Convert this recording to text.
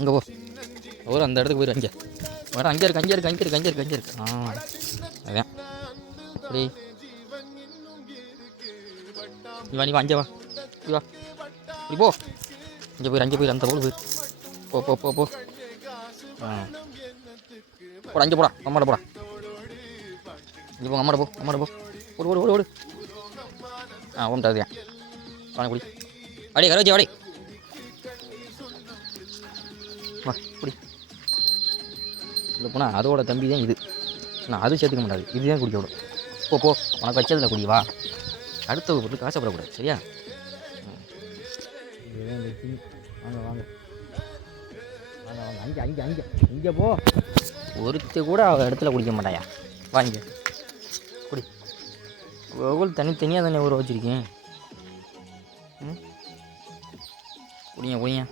இங்கே போ ஒரு அந்த இடத்துக்கு போயிரு. அங்கே வர அங்கே இருக்கு அங்கே இருக்கு அங்கே இருக்கு அங்கே இருக்கு அங்கே இருக்கு. அதான் அப்படி நீ வா அங்கே வா இப்படி வா இப்படி போ. அங்கே போயிரு அந்த போல் போயிரு. போ போடா அங்கே போடா அம்மாட போடா. இங்கே போ அம்மாட போ ஓடு. ஓம்டாதியா வாங்க குடி அடி கரோச்சி வாடி வா குடி. இல்லை போனால் அதோட தம்பி தான் இது. நான் அது சேர்த்துக்க மாட்டாது, இதுதான் குடிக்க விடும். போ உனக்கு வச்சதில் குடி. வா அடுத்த பொருள் காசப்படக்கூடாது சரியா. வாங்க அங்கே போ. ஒருத்த கூட அவள் இடத்துல குடிக்க மாட்டாயா. வா இங்கே குடி. ஒவ்வொரு தனித்தனியாக தானே ஊற வச்சுருக்கேன். குடிங்க